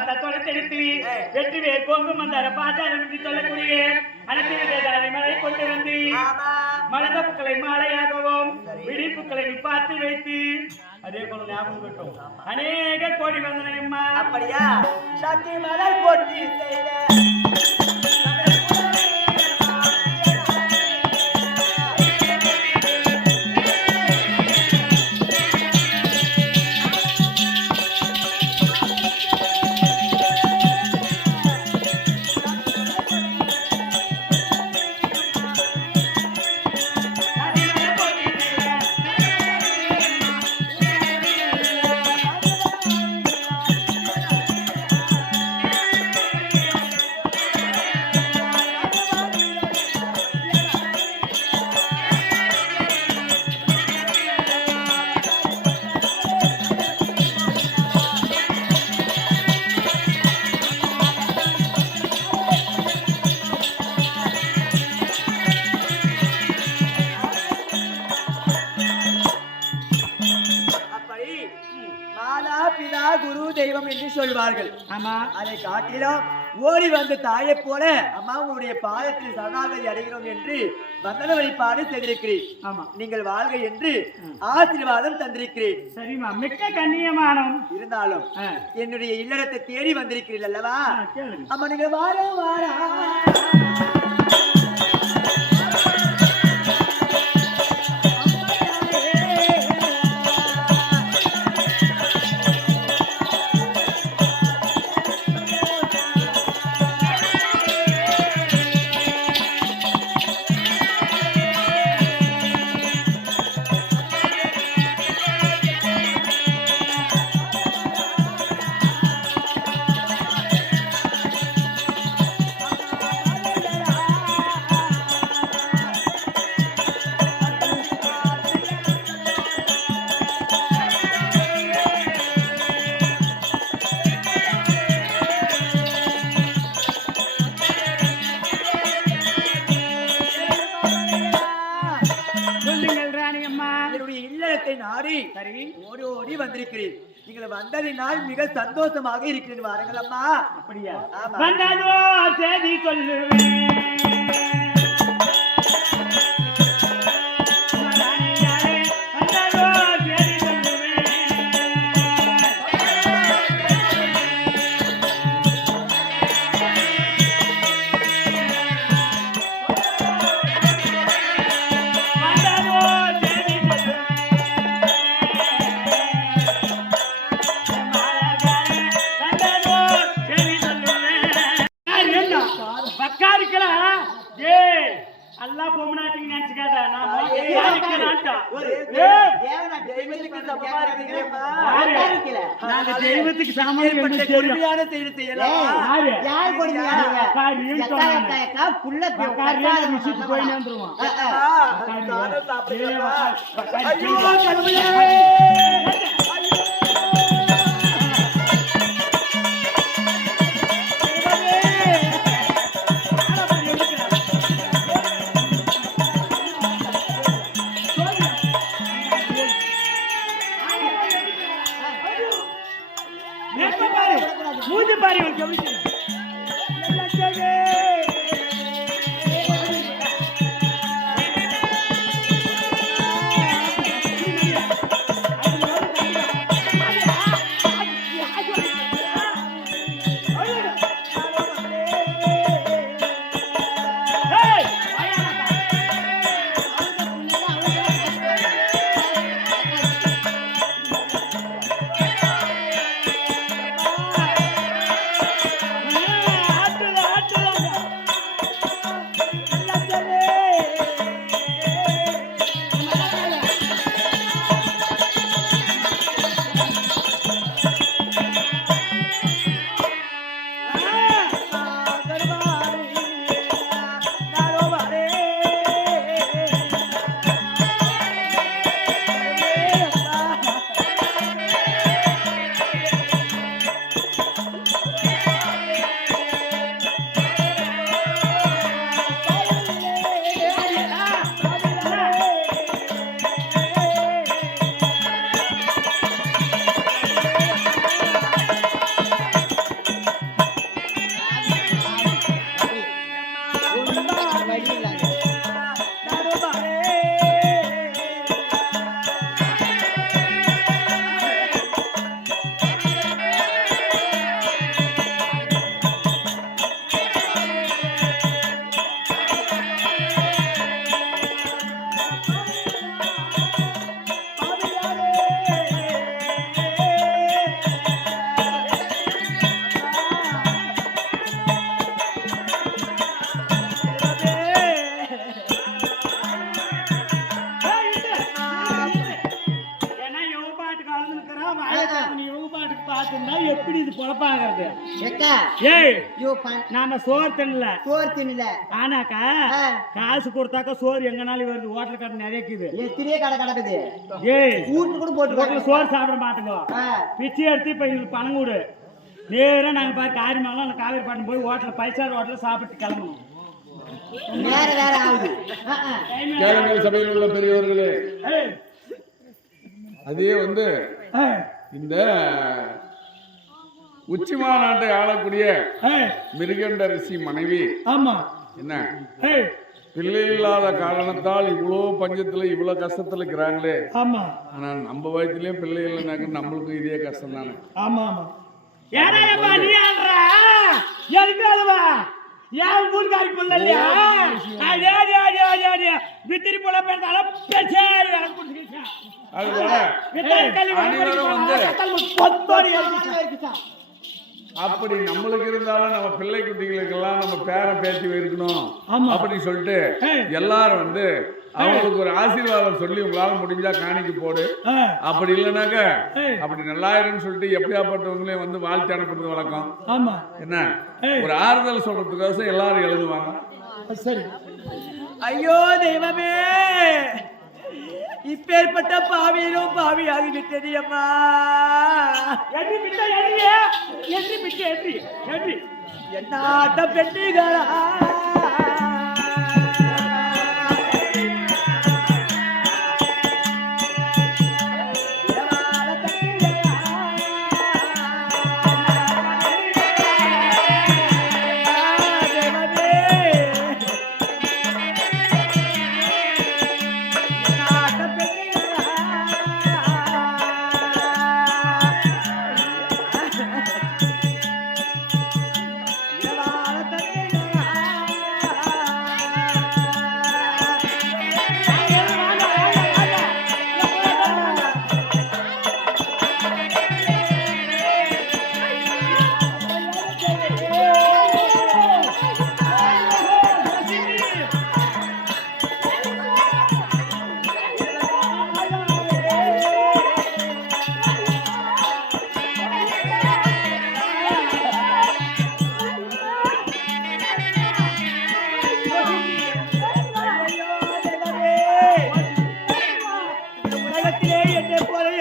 பார்த்தா தொலைத்தெடுத்து வெற்றி வேர் கொங்கு மந்தார பாட்டாளம் என்று சொல்லக்கூடிய அனைத்து விதத்தாரை மழை கொண்டு வந்து மலர்ந்த பூக்களை மாலையாகவும் விடிப்புக்களை பார்த்து வைத்து அதே போல ஞாபகம் கட்டும் அநேக கோடி வந்தனையம்மா. அப்படியா? சக்தி மலை போட்டி செய்த குரு தெய்வம் என்று சொல்வார்கள். ஆமா, அதை காட்டிலும் ஓடி வந்து தாயை போல அம்மா உங்களுடைய பாதத்தில் சரணாகதி அடைகிறோம் என்று வந்தன வழிபாடு செய்திருக்கிறேன். ஆமா, நீங்கள் வாழ்க என்று ஆசீர்வாதம் தந்திருக்கிறேன். சரிமா, மிக்க கண்ணியமானம். இருந்தாலும் என்னுடைய இல்லறத்தை தேடி வந்திருக்கிறீர்கள் அல்லவா? அம்மா நீங்க வாரா வாரா நாடி ஓடி ஓடி வந்திருக்கிறேன். நீங்கள் வந்ததினால் மிக சந்தோஷமாக இருக்கிறேன். வாருங்கள் அம்மா. அப்படியா? வந்ததோ செய்தி சொல்லுவேன். அல்லா பொம்மனாட்டிங்க நினைச்சுக்காத. நான் தெய்வத்துக்கு சாமானிய கொடுமையான செயல் செய்யலாம். மூஞ்சி பாரு. எக்கா ஏய் யோ நாம சோறு தின்னல சோறு தின்னல ஆனாக்கா காசு கொடுத்தாக்கா சோறு எங்கனாலும் வருது ஹோட்டல் கடை நிறையக்குது எத்திரியே கடை கிடக்குது ஏய் கூட்டு கூட போட்டு ஹோட்டல் சோறு சாப்பிட மாட்டோங்க பிச்சை எடுத்து இப்ப எங்களுக்கு பணம் கொடு நேரா நாங்க பாரு காரியமாலாம் அந்த காவேரி பாட்டம் போய் ஹோட்டல் பைசார் ஹோட்டல் சாப்பிட்டு கிளம்பணும் வேற வேற ஆகுது கேளுங்கள் சபையில் உள்ள பெரியவர்களே. அதே வந்து இந்த உச்சி மாநாட்டை ஆளக்கூடிய மிருகண்ட ரிஷி மனைவி ஆமா என்ன பிள்ளை இல்லாத காரணத்தால் இவ்வளோ பஞ்சத்துல இவ்வளவு கஷ்டத்துல இருக்கிறாங்களே. ஆமா ஆனா நம்ம வயசுலயும் பிள்ளை இல்லைனாக்க நம்மளுக்கும் இதே கஷ்டம் தானே. ஆமா ஆமா ஏடா நீ ஆடுறா எதுக்கு அழுவா ஏன் ஊர்காரி புள்ள இல்லையா வித்திரி போல பேர்த்தாலும் பெருசா எனக்கு கொடுத்துக்கிச்சா அதுபோல அனைவரும் வந்து அப்படி நம்மளுக்கு இருந்தாலும் நம்ம பிள்ளை குட்டிகளுக்கெல்லாம் நம்ம பேரன் பேத்தி இருக்கணும் அப்படின்னு சொல்லிட்டு எல்லாரும் வந்து அவங்களுக்கு ஒரு ஆசீர்வாதம் சொல்லி உங்களால முடிஞ்சா காணிக்கு போடு, அப்படி இல்லைனாக்க அப்படி நல்லாயிருன்னு சொல்லிட்டு எப்படியாப்பட்டவங்களே வந்து வாழ்த்து அனுப்புறது வழக்கம். என்ன ஒரு ஆறுதல் சொல்றதுக்கோசம் எல்லாரும் எழுதுவாங்க. சரி. ஐயோ தெய்வமே, இப்பேற்பட்ட பாவியிலும் பாவியாகி விட்டது அம்மா. என்ன ஆட்டம் பெற்றுகளா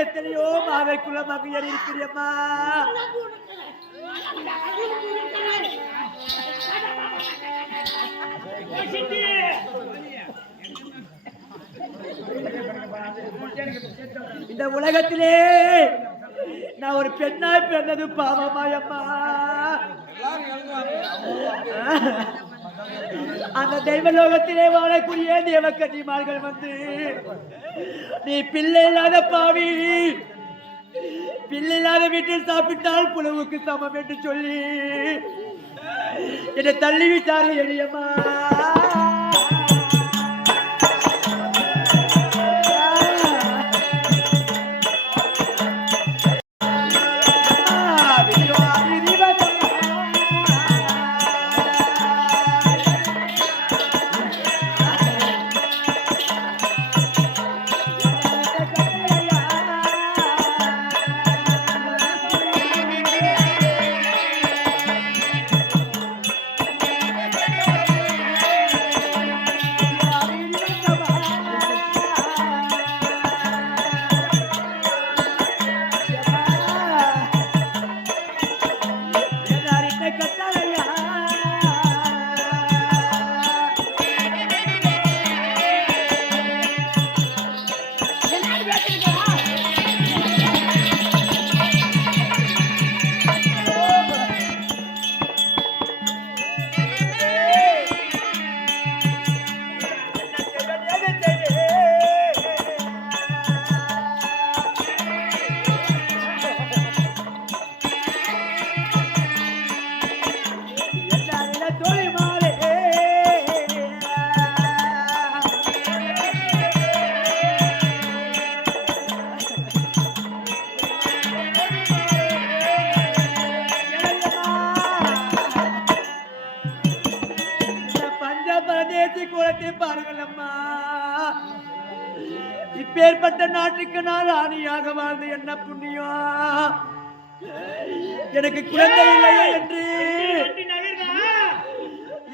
எத்தனையோ மாவைக்குள்ள மகையர் இருக்கிறியம்மா. இந்த உலகத்திலே நான் ஒரு பெண்ணாய் பிறந்தது பாவமாயம்மா. அந்த தெய்வலோகத்திலே வாழக்கூடிய தேவக்கன்னிமார்கள் வந்து நீ பிள்ளை இல்லாத பாவி, பிள்ளை இல்லாத வீட்டில் சாப்பிட்டால் புலவுக்கு சமம் என்று சொல்லி என்னை தள்ளிவிட்டாரு எளியம்மா. பாருங்கள் அம்மா, இப்பேற்பட்ட நாட்டுக்கு நான் ராணியாக வாழ்ந்து என்ன புண்ணியம். எனக்கு குழந்தை இல்லையே என்று வண்டி நகர்றா.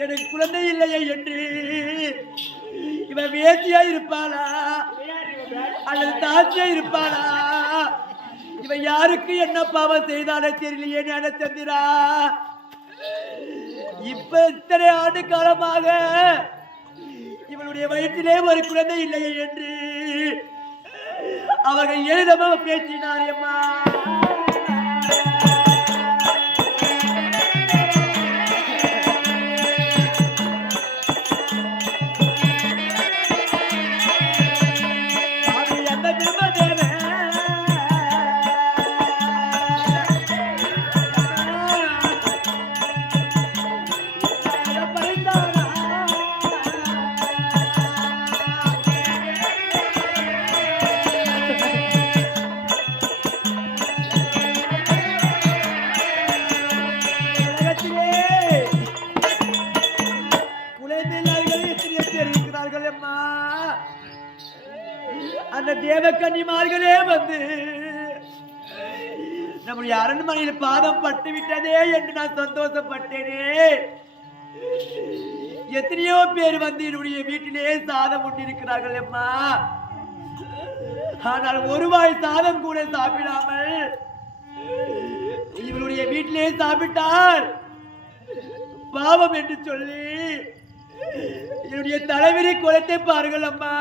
எனக்கு குழந்தை இல்லையே என்று இவன் வேசியா இருப்பாளா யார் இவன் பேக்? அல்லது தாட்சியா இருப்பாளா? இவன் யாருக்கு என்ன பாவம் செய்தாலே தெரியலையே ஞானச்சந்திரா. இப்ப இத்தனை ஆண்டு காலமாக இவளுடைய வயிற்றிலே ஒரு குழந்தை இல்லையே என்று அவர்கள் எழுதமாக பேசினார் அம்மா. அந்த தேவக்கன்னிமார்களே வந்து நம்முடைய அரண்மனையில் பாதம் பட்டு விட்டதே என்று நான் சந்தோஷப்பட்டேனே. எத்தனையோ பேர் வந்து என்னுடைய வீட்டிலே சாதம் உண்டிருக்கிறார்கள் அம்மா. ஆனால் ஒரு வாய் சாதம் கூட சாப்பிடாமல் இவளுடைய வீட்டிலே சாப்பிட்டால் பாவம் என்று சொல்லி என்னுடைய தலைவிரி குலத்தை பாருங்கள் அம்மா.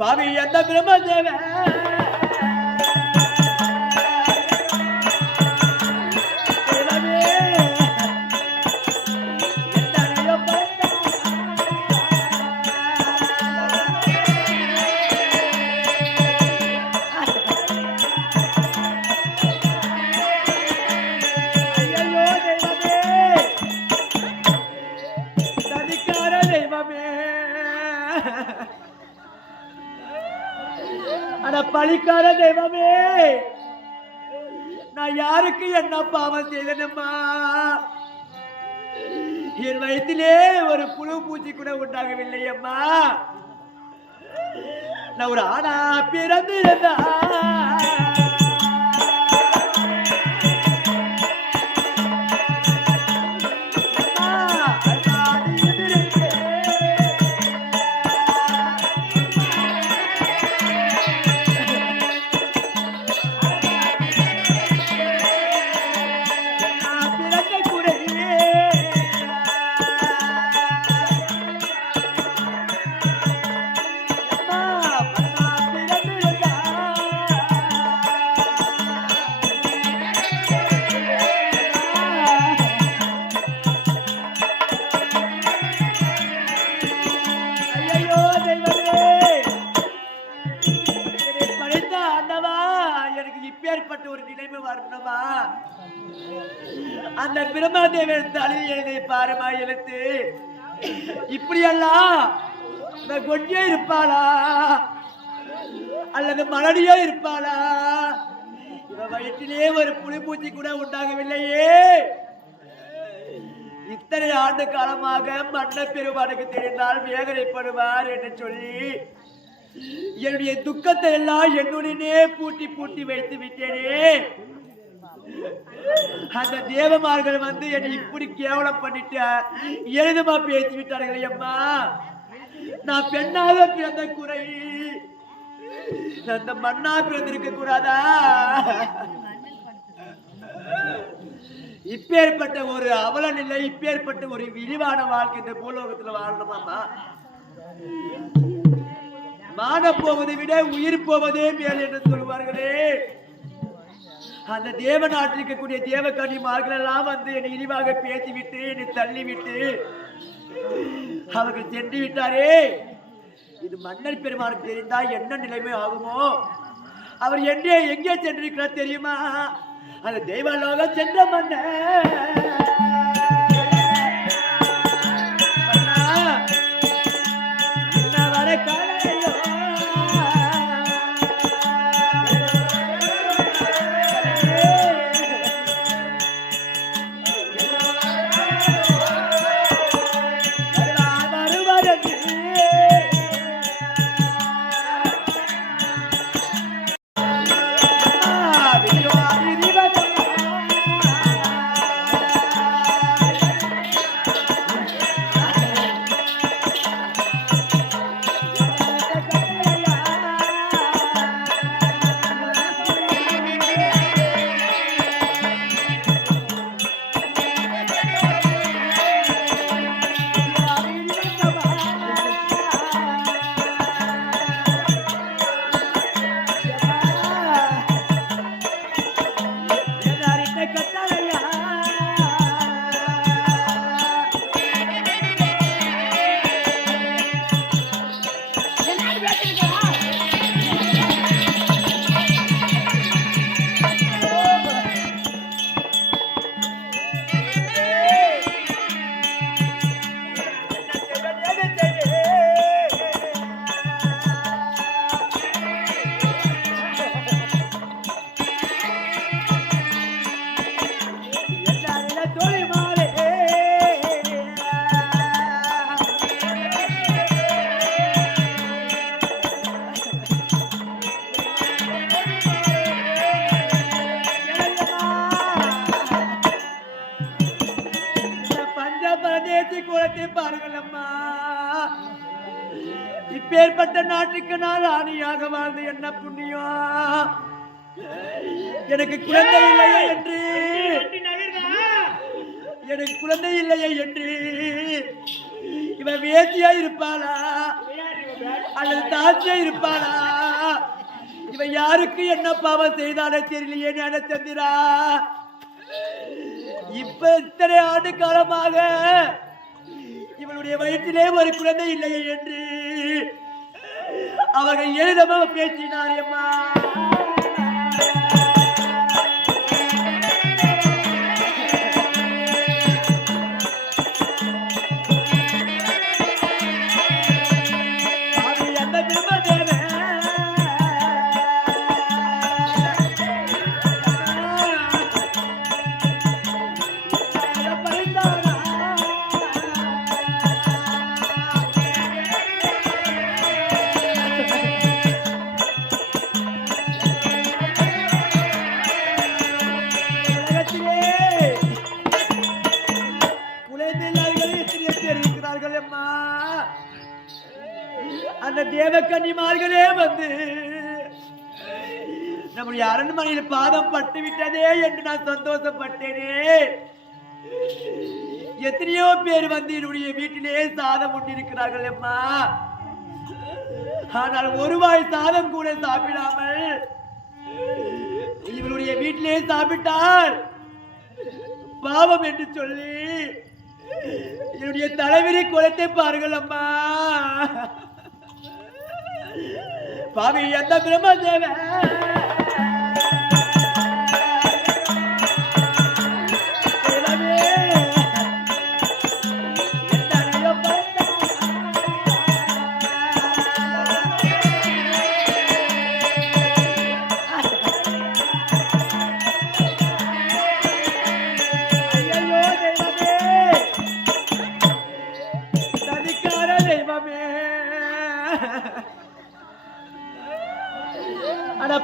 பாவி அந்த பிரம்மதேவன் பழிக்கார தெய்வமே, நான் யாருக்கு என்ன பாவம் செய்தனம்மா? என் வயிற்றிலே ஒரு புழு பூச்சி கூட உண்டாகவில்லை அம்மா. நான் ஒரு ஆணா பிறந்திருந்தா அந்த பிரம்மதேவன் தலையில் எழுதி பாருமா எழுத்து. இப்படியெல்லாம் கொட்டியே இருப்பாளா அல்லது மலடியோ இருப்பாளா? இவன் வயிற்றிலே ஒரு புலிப்பூச்சி கூட உண்டாகவில்லையே. இத்தனை ஆண்டு காலமாக மன்ன பெருமானுக்கு தெரிந்தால் வேதனைப்படுவார் என்று சொல்லி என்னுடைய துக்கத்தை எல்லாம் என்னுடனே பூட்டி பூட்டி வைத்து விட்டேனே. அந்த தேவமார்கள் வந்து என்னை இப்படி கேவலம் பண்ணிட்டு எழுதுமா பேசி விட்டார்கள் அம்மா. நான் பெண்ணாக பிறந்த குறை அந்த மண்ணா பிறந்திருக்க கூடாதா? இப்பேற்பட்ட ஒரு அவல நிலை, இப்பேற்பட்ட ஒரு விரிவான வாழ்க்கை இந்த பூலோகத்துல வாழணுமாமா? மான போவதை விட உயிர் போவதே மேல் என்று சொல்வார்களே. அந்த தேவ நாட்டில் இருக்கக்கூடிய தேவக்கன்னிமார்கள் எல்லாம் வந்து என்னை இழிவாக பேசிவிட்டு என்னை தள்ளிவிட்டு அவர்கள் சென்று விட்டாரே. இது மன்னர் பெருமானுக்கு தெரிந்தால் என்ன நிலைமை ஆகுமோ? அவர் எங்கே சென்றிருக்கிறார் தெரியுமா? அந்த தெய்வலோகம் சென்ற மன்னர் வர காலையோ பரதேசி குலத்தை பாருங்கள் அம்மா. இப்பேற்பட்ட நாட்டுக்கு நான் ராணியாக வாழ்ந்து என்ன புண்ணியம். எனக்கு குழந்தை இல்லையே என்று எனக்கு குழந்தை இல்லையே என்று இவன் வேசியா இருப்பாளா அல்லது தாசியா இருப்பாளா? இவன் யாருக்கு என்ன பாவம் செய்தாலே தெரியலையே ஞானச்சந்திரா. இப்ப இத்தனை ஆண்டு காலமாக இவளுடைய வயிற்றிலே ஒரு குழந்தை இல்லையே என்று அவர்கள் எழுதமா பேசினார் அம்மா. அந்த தேவக்கன்னிமார்களே வந்து நம்முடைய அரண்மனையில் பாதம் பட்டு விட்டதே என்று நான் சந்தோஷப்பட்டேனே. எத்தனையோ பேர் வந்து என்னுடைய வீட்டிலே சாதம் உண்டிருக்கிறார்கள் அம்மா. ஆனால் ஒரு வாய் சாதம் கூட சாப்பிடாமல் இவருடைய வீட்டிலே சாப்பிட்டால் பாவம் என்று சொல்லி என்னுடைய தலைவிரி குலத்தை பாருங்கள் அம்மா. பாவி எந்த பிரம்மதேவ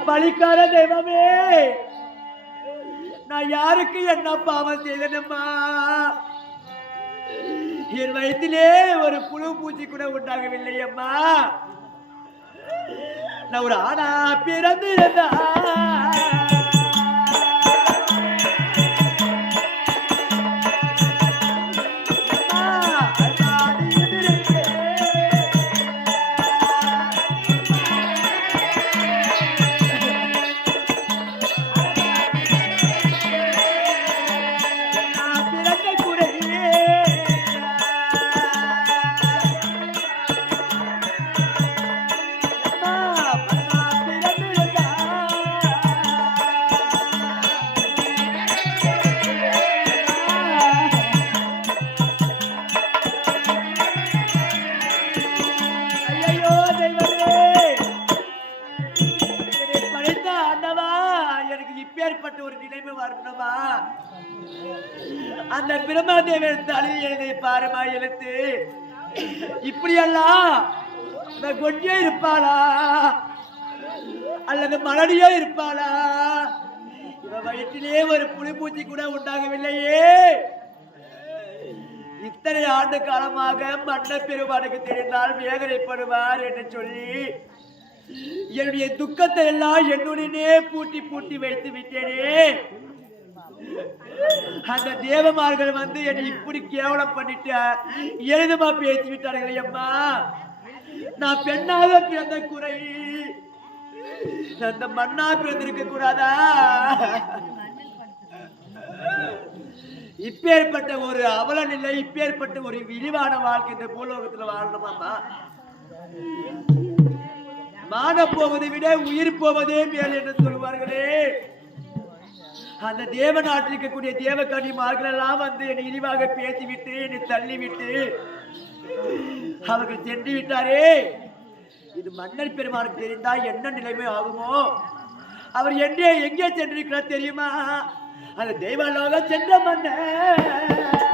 பழிக்கார தெய்வமே, நான் யாருக்கு என்ன பாவம் செய்தேனம்மா? என் வயிற்றிலே ஒரு புழு பூச்சி கூட உண்டாகவில்லை அம்மா. நான் ஒரு ஆனா பிறந்திருந்தா ஒரு நிலைமை வரணுமா? அந்த பிரம்மதேவன் தலையில் எழுதி பாருமா எழுத்து. இப்படியெல்லாம் கொட்டியே இருப்பாளா அல்லது மலடியோ இருப்பாளா? இவன் வயிற்றிலே ஒரு புலிப்பூச்சி கூட உண்டாகவில்லையே. இத்தனை ஆண்டு காலமாக மன்ன பெருமானுக்கு தெரிந்தால் வேதனைப்படுவார் என்று சொல்லி என்னுடைய துக்கத்தை எல்லாம் என்னுடனே பூட்டி பூட்டி வைத்து விட்டேனே. அந்த தேவமார்கள் வந்து என்னை இப்படி கேவலம் பண்ணிட்டு எழுதுமா பேசி விட்டார்கள் அம்மா. நான் பெண்ணாக பிறந்த குறை அந்த மண்ணா பிறந்திருக்க கூடாதா? இப்பேற்பட்ட ஒரு அவல நிலை, இப்பேற்பட்ட ஒரு விரிவான வாழ்க்கை இந்த பூலோகத்துல வாழணுமாமா? மான போவதை விட உயிர் போவதே மேல் என்று சொல்வார்களே. அந்த தேவ நாட்டில் இருக்கக்கூடிய தேவக்கன்னிமார்கள் எல்லாம் வந்து என்னை இழிவாக பேசிவிட்டு என்னை தள்ளிவிட்டு அவர்கள் சென்று விட்டாரே. இது மன்னர் பெருமானுக்கு தெரிந்தால் என்ன நிலைமை ஆகுமோ? அவர் எங்கே சென்றிருக்கிறார் தெரியுமா? அந்த தெய்வலோகம் சென்ற மன்னர்